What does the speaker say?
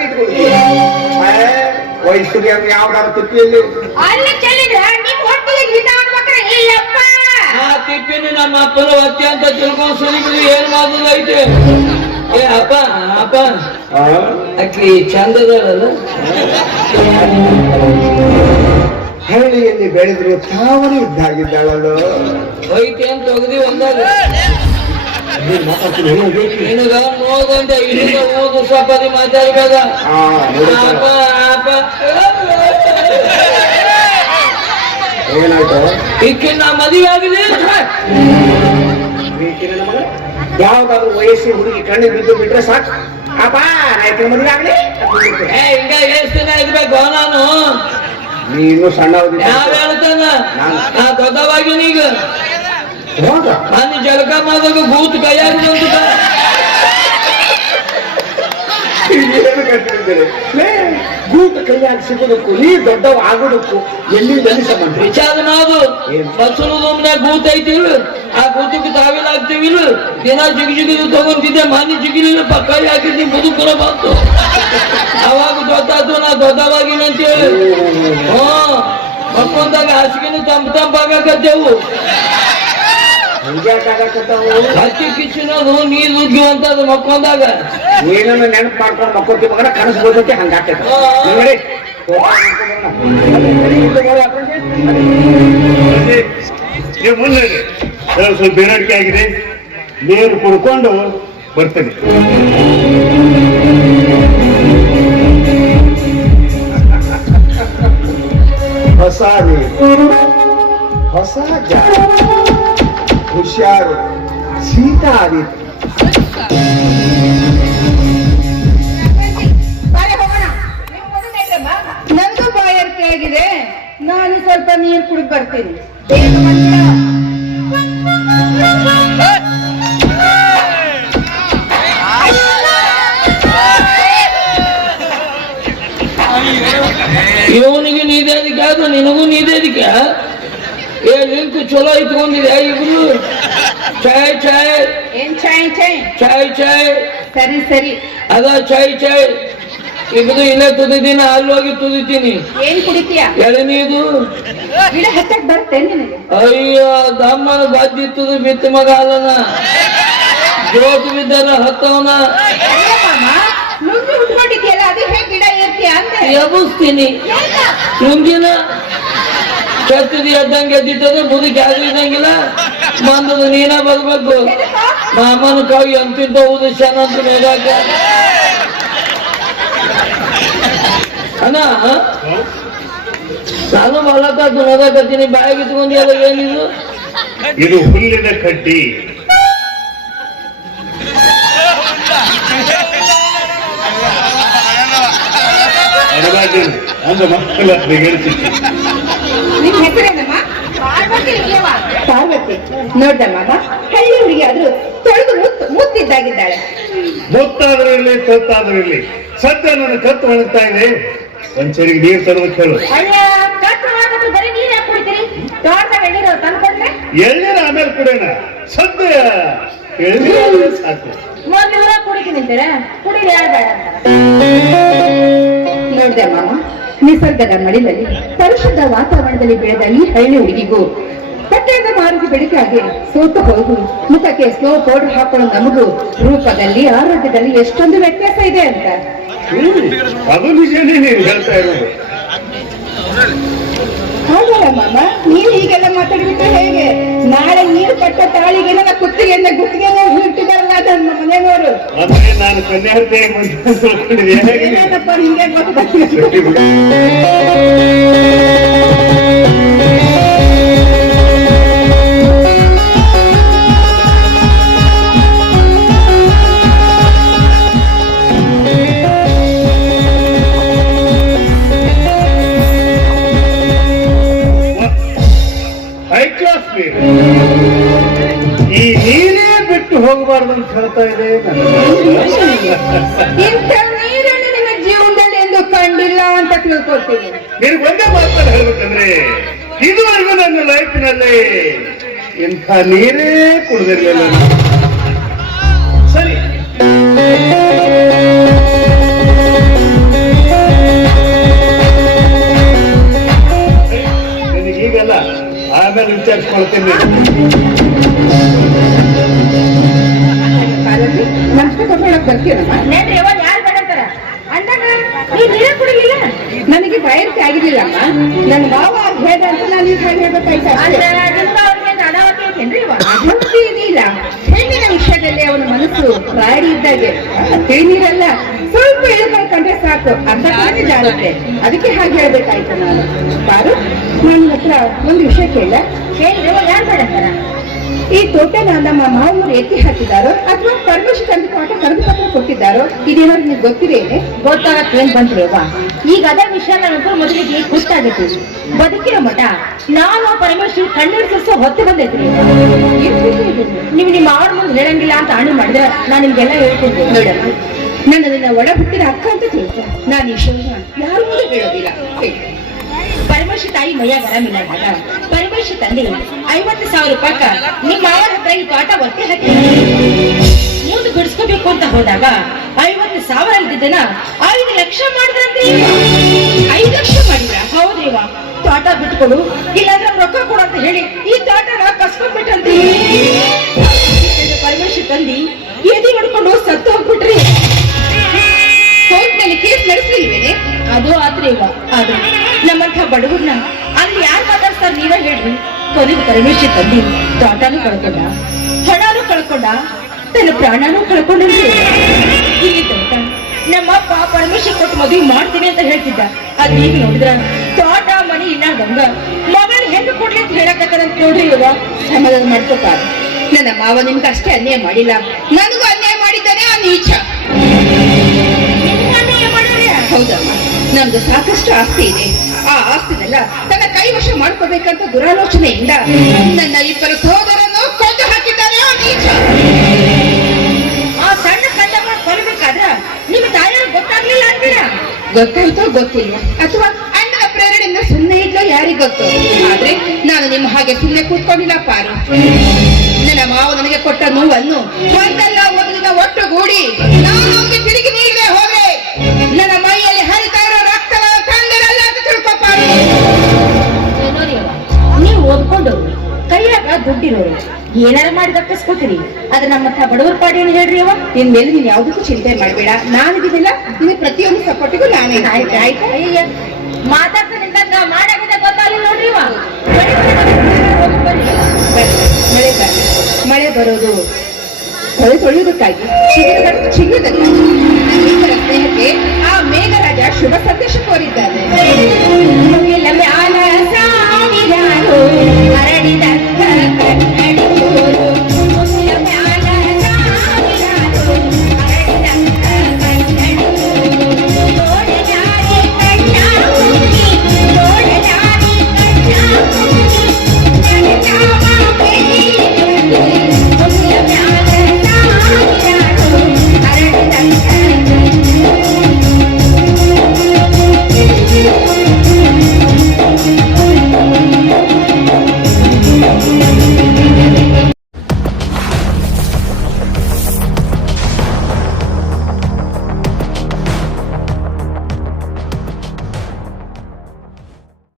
ಬೇಕಾದ್ರೆ ಇಟ್ಕೊಳ್ಳಿ ವಯಸ್ಸಿಗೆ ಯಾವ್ದಾದ್ರು ತಿಪ್ಪಿಯಲ್ಲಿ ಅಲ್ಲಿ ಚೆಲ್ಲಿದ್ರ ನಿಮ್ ಹೊಟ್ಟಿಗೆ ಹಿತ ಆಗ್ಬೇಕ್ರೆ ಇಲ್ಲಪ್ಪ! ಆ ತಿಪ್ಪಿನ ನಮ್ಮ ಅಪ್ಪನ ಒತ್ತೆ ಅಂತ ತಿಳ್ಕೊಂಡು ಸುಲಿಬಿಡಿ ಏನ್ ಮಾಡೋದೈತೆ ಏ ಅಪ್ಪ ಅಪ್ಪ? ಅಕ್ಕಿ ಚಂದದಲ್ಲ? ಹಳ್ಳಿಯಲ್ಲಿ ಬೆಳೆದ್ರು ತಾವನೇ ಇದ್ದಾಗಿದ್ದಾಳಲ್ಲೋ? ಐತೆ ಅಂತ ಒಗದಿ ಒಂದಾಗ. ನಿನಗ ಏನಾಯ್ತು? ನಾ ಮದುವೆ ಆಗಲಿ. ಬೇಕಿಲ್ಲ ನಮಗ? ಯಾವ್ದಾದ್ರು ವಯಸ್ಸಿನ ಹುಡುಗಿ ಕಣ್ಣಿಗೆ ಬಿದ್ದು ಬಿಟ್ರೆ ಸಾಕು. ಅಪ್ಪ ನಾಯ್ಕಿನ ಮದುವೆ ಆಗ್ಲಿ. ಏ ಹಿಂಗ ಎಷ್ಟು ದಿನ ಇರ್ಬೇಕು ನಾನು? ನೀನು ಸಣ್ಣ ಯಾರು ಹೇಳ್ತಾನ? ನಾ ದೊಡ್ಡವಾಗಿನ ಈಗ ನಾನು ಜಳಕ ಮಾಡಿದಾಗ ಭೂತ್ ಕೈಯಾಗ ಬಂದ ಗೂಟ ಕೈಯಾಗಿ ಸಿಗೋದಕ್ಕೂ ನೀ ದೊಡ್ಡವ ಆಗೋದಕ್ಕೂ ಎಲ್ಲಿ ಸಂಬಂಧ? ವಿಚಾರ ಮಾಡು. ಬಸ್ಸು ಒಮ್ಮೆ ಭೂತ್ ಐತಿ ಆ ಭೂತಕ್ಕೆ ತಾವೆಲ್ಲ ಆಗ್ತೀವಿ. ದಿನ ಜಿಗಿ ಜಿಗಿದು ತಗೊಂತಿದ್ದೆ ಮಾನಿ ಜಿಗಿಲಿಲ್ಲ ಕೈ ಹಾಕಿದ್ನಿ ಮುದುಕುರ ಬಂತು ಅವಾಗ ಗೊತ್ತಾಯ್ತು ನಾ ದೊಡ್ಡವಾಗಿನ ಅಂತೇಳಿ ಹ್ಞೂ ಮಕ್ಕೊಂದಾಗ ಹಾಸಿಗೆನು ತಂಪ ತಂಪಾಗತ್ತೇವು ಹತ್ತಿ ಕಿಚ್ಚಿನದು ನೀರು ಉಗ್ಗುವಂತದ್ದು ಮಕ್ಕೊಂದಾಗ ಏನನ್ನ ನೆನಪು ಮಾಡ್ಕೊಂಡು ಮಕ್ಕೋತಿ ಮಗನ ಕನಸು ಬರ್ತೈತಿ ಹಂಗಾಕೈತೆ ಹಾ. ನೋಡಿ. ನೀವು ಮುಂದೆ ನಾನು ಸ್ವಲ್ಪ ಬೇರಡಿಕೆ ಆಗಿದೆ. ನೀರು ಕುಡ್ಕೊಂಡು ಬರ್ತೇನೆ. ಹೊಸ ನೀರು ಹೊಸ ಜಾಗ. ಹುಷಾರು ಶೀತ ಆದೀತು ಬಾರೆ ಹೋಗೋಣ ನೀವು ಮೊದಲು ಬಾ. ನಂದು ಬಾಯಾರಿಕೆ ಆಗಿದೆ ನಾನು ಸ್ವಲ್ಪ ನೀರು ಕುಡಿದು ಬರ್ತೀನಿ. ಇವನಿಗೆ ನೀದೇದಿಕ್ಕೆ ಅದು ನಿನಗೂ ನೀದೇದಿಕ್ಕೆ ಏ ಲಿಂಕ್ ಚಲೋ ಇಟ್ಕೊಂಡಿದೆ ಇಬ್ರು ಚಾಯ್ ಚಾಯ್ ಏನ್ ಚೈ ಚೈ? ಚೈ ಚೈ. ಸರಿ ಸರಿ. ಅದ ಚೈ ಚೈ. ಇಬ್ರು ಇಲ್ಲೇ ತುದಿದ್ದೀನಿ ಅಲ್ಲಿ ಹೋಗಿ ತುದಿತೀನಿ ಏನ್ ಕುಡಿತೀಯ? ಎಳನೀದು ಗಿಡ ಹತ್ತಕ್ಕೆ ಬರುತ್ತೆ ನಿನಗೆ. ಅಯ್ಯೋ ದಮ್ಮನ ಬಾಜಿತ್ತದು ಬಿತ್ತ ಮಗ ಅಲ್ಲನ ಜೋತ್ ಬಿದ್ದಾರ ಹತ್ತವನ. ಉಟ್ಕೊಂಡಿದ್ಯಲ್ಲ ಅದು ಹೇಗೆ ಗಿಡ ಏರ್ತೀಯ ಅಂದೆ ಎಬ್ಬಿಸ್ತೀನಿ. ಮುಂದಿನ ಕೆತ್ತದಿ ಎದ್ದಂಗೆ ಎದ್ದಿತ್ತದ ಮುದುಕಿ ಆಗಿದ್ದಂಗಿಲ್ಲ ಬಂದದ ನೀನ ಬರ್ಬೇಕು ರಾಮನ ಕಾಯಿ ಅಂತಿದ್ದ ಉದಿಸ್ಯಾನ ಅಂತ ಮೇಲಾಕ. ಅಣ್ಣ ನಾನು ಮಲಕ ನೋಡಕತ್ತೀನಿ ಬಾಯಿಗೆ ಇಟ್ಕೊಂಡಿಯಲ್ಲ ಏನಿದು? ಇದು ಹುಲ್ಲಿನ ಕಡ್ಡಿ. ಅಂದ್ರೆ ಅಂದ ಮಕ್ಕಳ ಹೇಳ್ತೀನಿ. ನಿಮ್ಮ ಹೆಸರೇನಮ್ಮ? ಪಾರ್ವತಿ ಇಲ್ಲೇವ? ಪಾರ್ವತಿ ನೋಡ್ದ ಮಾಮ ಹಳ್ಳಿ ಹುಡುಗಿ ಆದ್ರೂ ತೊಳೆದು ಮುತ್ತು ಮುತ್ತಿದ್ದಾಗಿದ್ದಾಳೆ. ಮುತ್ತಾದ್ರೂ ಇರ್ಲಿ ತೊತ್ತಾದ್ರೂ ಇರ್ಲಿ. ಸದ್ಯ ನನ್ನ ಕತ್ತು ಒಣಗ್ತಾ ಇದೆ. ಒಂಚರಿಗೆ ನೀರು ತರೋದು ಹೇಳು ಅಯ್ಯ ಬರೀ ನೀರ್ ಯಾಕೆ ಕುಡಿತೀರಿ? ತೋಟದಾಗ ತಂದ್ಕೊಡ್ಲೆ ಎಳ್ನೀರ ಆಮೇಲೆ ಕುಡಿಯೋಣ. ಸದ್ಯ ಎಳ್ನೀರಾದ್ರೆ ಸಾಕು. ಮೊದಲೆಲ್ಲ ಕುಡಿತೀನಿ ಅಂತೀರ? ಹೇಳ್ಬೇಡ ನೋಡ್ದೆ ಮಾಮ ನಿಸರ್ಗದ ಮಡಿಲಲ್ಲಿ ಪರಿಶುದ್ಧ ವಾತಾವರಣದಲ್ಲಿ ಬೆಳೆದ ಈ ಹಳ್ಳಿ ಹುಡುಗಿಗೂ ಪಟ್ಟಣದ ಬೆಳಿಗ್ಗೆ ಹಾಗೆ ಸೋತು ಹೋಗು ಮುಖಕ್ಕೆ ಸ್ಲೋ ಪೌಡರ್ ಹಾಕೊಳ್ಳೋ ನಮಗೂ ರೂಪದಲ್ಲಿ ಆರೋಗ್ಯದಲ್ಲಿ ಎಷ್ಟೊಂದು ವ್ಯತ್ಯಾಸ ಇದೆ ಅಂತ. ಅದು ನಿಜನೇ ನೀನು ಹೇಳ್ತಾ ಇರೋದು. ಹಾಗಲ್ಲ ಮಾಮ ನೀವು ಹೀಗೆಲ್ಲ ಮಾತಾಡಿಬಿಟ್ಟು ಹೇಗೆ? ನಾಳೆ ನೀರು ಕಟ್ಟ ತಾಳಿಗೆ ನನ್ನ ಕುತ್ತಿಗೆಯಿಂದ ಗುತ್ತಿಗೆಲ್ಲ ಇಟ್ಟಿದಾರಲ್ಲ ನನ್ನ ಮನೆಯವರು. ನಾನು ಕನ್ಯಾರ್ತಿ ತಿಳ್ಕೊಂಡಿದ್ದೆ ಹೇಗೆ ಗೊತ್ತಾಗ್ತಿದೆ ಹೇಳ್ತಾ ಇದೆ. ನನ್ನ ಇಂಥ ನೀರನ್ನು ನಿನ್ನ ಜೀವನದಲ್ಲಿ ಎಂದು ಕಂಡಿಲ್ಲ ಅಂತ ತಿಳ್ಕೊಳ್ತೀನಿ. ನಿನಗೆ ಒಂದೇ ಮಾತನ್ನು ಹೇಳ್ಬೇಕಂದ್ರೆ ಇದುವರೆಗೂ ನನ್ನ ಲೈಫ್ನಲ್ಲಿ ಇಂಥ ನೀರೇ ಕುಡಿದಿರಲಿಲ್ಲ ನನ್ನ ಮಾವ ಅದ್ ಅಂತ ನಾನು ಈಗ ಹೇಳ್ಬೇಕಾಯ್ತು ಅಂದ್ರೆ. ನಿಮ್ಮ ಅವ್ರಿಗೆ ಅನಾಹುತ ಐತೇನ್ರಿ ಇವ ಅದಂತೂ ಏನಿಲ್ಲ. ಹೆಣ್ಣಿನ ವಿಷಯದಲ್ಲಿ ಅವನ ಮನಸ್ಸು ಪ್ರಾಡಿ ಇದ್ದಾಗೆ. ತಿಳಿನೀರಲ್ಲ ಸ್ವಲ್ಪ ಹೇಳ್ಕೊಂಡ್ರೆ ಕಂಡ್ರೆ ಸಾಕು. ಅಂತ ಜಾರುತ್ತೆ. ಅದಕ್ಕೆ ಹಾಗೆ ಹೇಳ್ಬೇಕಾಯ್ತು ನಾನು. ಬಾರು ನನ್ನ ಹತ್ರ ಒಂದು ವಿಷಯ ಕೇಳ ಕೇಳಿದ್ರೆ ಯಾರು ಮಾಡಂತಾರ ಈ ತೋಟನ ನಮ್ಮ ಮಾವನವರು ಎತ್ತಿ ಹಾಕಿದಾರೋ ಅಥವಾ ಪರಮೇಶ್ ತಂದು ಪಾಠ ಕರೆದು ಪತ್ರ ಕೊಟ್ಟಿದ್ದಾರೋ, ಇದೇನಾದ್ರು ನಿಮ್ಗೆ ಗೊತ್ತಿರೇನೆ ಗೊತ್ತಾಗತ್ತೆ, ಏನ್ ಬಂದ್ರಿ ಅವ್ವ ಈಗ ಅದರ ವಿಷಯ ನನಗೂ ಮೊದಲಿಗೆ ಗೊತ್ತಾಗುತ್ತೆ ಬದುಕಿರೋ ಮಠ, ನಾನು ಪರಮೇಶ್ವರ್ ಕಣ್ಣೀರ್ ಸುರಿಸೋ ಹೊತ್ತು ಬಂದೈತ್ರಿ ನೀವು ನಿಮ್ಮ ಅವ್ರ ಮುಂದೆ ಹೇಳಂಗಿಲ್ಲ ಅಂತ ಅಣು ಮಾಡಿದ್ರೆ ನಾನು ನಿಮ್ಗೆಲ್ಲ ಹೇಳ್ಕೊಡ್ತೀನಿ ಮೇಡಮ್ ನನ್ನ ಒಡ ಹುಟ್ಟಿದ ಅಕ್ಕ ಅಂತ ತಿಳ್ಕೊ. ನಾನು ಈ ಶೋಧ ಯಾರು ಮುಂದೆ ಹೇಳೋದಿಲ್ಲ. ಹೇಳಿ. ಪರಮೇಶ್ ತಾಯಿ ಮೈಯಾಗ ಆರಾಮಿಲ್ಲ ಪರಮೇಶ್ ತಂದೆ, ಐವತ್ತು ಸಾವಿರ ರೂಪಾಯಿ ನಿಮ್ಮ ಮಾವನ ಹತ್ರ ಈ ತೋಟ ಒತ್ತೆ ಹಾಕಿ ಮುಂದೆ ಬಿಡಿಸ್ಕೋಬೇಕು ಅಂತ ಹೋದಾಗ, ಐವತ್ತು ಸಾವಿರ ಇದ್ದಿದ್ದನ ಐದು ಲಕ್ಷ ಮಾಡಿದ್ರಂತೆ. ಐದು ಲಕ್ಷ ಮಾಡಿದ್ರ? ಹೌದ್ರಿ ಇವ ತೋಟ ಬಿಟ್ಕೊಡು, ಇಲ್ಲಾಂದ್ರೆ ರೊಕ್ಕ ಕೊಡು ಅಂತ ಹೇಳಿ ಈ ತೋಟನ ಕಸ್ಕೊಂಡ್ಬಿಟ್ಟಂತೆ ಪರಮೇಶ್ ತಂದಿ, ಎದಿ ಹೊಡ್ಕೊಂಡು ಸತ್ತು ಹೋಗ್ಬಿಟ್ರಿ. ಕೋರ್ಟ್ನಲ್ಲಿ ಕೇಸ್ ನಡೆಸಲಿಲ್ವೇನೆ? ಅದು ಆದ್ರೆ ಇವ ಆದ್ರೆ ಬಡವ್ರನ್ನ ಅಲ್ಲಿ ಯಾರು ಮಾತಾಡ್ತಾರೆ ನೀವೇ ಹೇಳ್ರಿ. ಕೊನೆಗೂ ಪರಮೇಶ್ ತಂದಿ ತೋಟನೂ ಕಳ್ಕೊಂಡ ಹಣನೂ ಕಳ್ಕೊಂಡ ತನ್ನ ಪ್ರಾಣನೂ ಕಳ್ಕೊಂಡ್ರಿ ಇಲ್ಲಿ ತನಕ ನಮ್ಮಪ್ಪ ಪರಮೇಶ್ವರ್ ಕೊಟ್ಟು ಮದುವೆ ಮಾಡ್ತೀನಿ ಅಂತ ಹೇಳ್ತಿದ್ದ. ಅದ್ ಈಗ ನೋಡಿದ್ರ ತೋಟ ಮನಿ ಗಂಗ. ಮಗಳು ಹೆಣ್ಣು ಕೊಡ್ಲಿ ಅಂತ ಹೇಳಕತ್ತಾರಂತ ನೋಡ್ರಿ ಇವಾಗ. ಸಮಾಧಾನ ಮಾಡ್ಕೊಪ್ಪ ನನ್ನ ಮಾವ ನಿಮ್ಗೆ ಅಷ್ಟೇ ಅನ್ಯಾಯ ಮಾಡಿಲ್ಲ. ನನಗೂ ಅನ್ಯಾಯ ಮಾಡಿದ್ದಾನೆ ಆ ನೀಚ? ಹೌದಮ್ಮ. ನಮ್ದು ಸಾಕಷ್ಟು ಆಸ್ತಿ ಇದೆ. ಆ ಆಸ್ತಿನೆಲ್ಲ ತನ್ನ ಕೈವಶ ಮಾಡ್ಕೋಬೇಕಂತ ದುರಾಲೋಚನೆಯಿಂದ ನನ್ನ ಇಬ್ಬರು ಸೋದರನ್ನು ಕೊಂದು ಹಾಕಿದ್ದಾನೆ ಆ ನೀಚ. ಆ ಸಣ್ಣ ಕಂದಮ್ಮ ಕೊಲ್ಬೇಕಾದ್ರ ನಿಮ್ಮ ತಾಯಿಯವ್ರಿಗೆ ಗೊತ್ತಾಗ್ಲಿಲ್ಲ ಅಂತೀರಾ? ಗೊತ್ತಾಯ್ತೋ ಗೊತ್ತಿಲ್ಲ ಅಥವಾ ಅಣ್ಣನ ಪ್ರೇರಣೆಯಿಂದ ಸುಮ್ಮನೆ ಇದ್ದ ಯಾರಿಗೆ ಗೊತ್ತು? ಆದ್ರೆ ನಾನು ನಿಮ್ಮ ಹಾಗೆ ಸುಮ್ಮನೆ ಕೂತ್ಕೊಂಡಿಲ್ಲ ಪಾರು. ನನ್ನ ಮಾವ ನನಗೆ ಕೊಟ್ಟ ನೋವನ್ನು ಒಂದಲ್ಲ ಒಂದು ಒಟ್ಟುಗೂಡಿ. ದುಡ್ಡಿರೋರು ಏನಾರ ಮಾಡಿ ದಕ್ಕಿಸ್ಕೊತೀರಿ ಅದ್ರ ನಮ್ಮ ಹತ್ರ ಬಡವರ ಪಾಡಿ ಏನು ಹೇಳ್ರಿ ಅವ ಮೇಲೆ ನೀನ್ ಯಾವ್ದಕ್ಕೂ ಚಿಂತೆ ಮಾಡ್ಬೇಡ. ಇದಿಲ್ಲ ನಿನ್ ಪ್ರತಿಯೊಂದು ಸಪೋರ್ಟಿಗೂ ನಾನೇ. ಆಯ್ತು ಆಯ್ತು. ಮಳೆ ಮಳೆ ಬರೋದು. ಹೊಳೆ ತೊಳೆಯುವುದಕ್ಕಾಗಿ ಚಿನ್ನದ ನನ್ನಿಬ್ಬರ ಸ್ನೇಹಕ್ಕೆ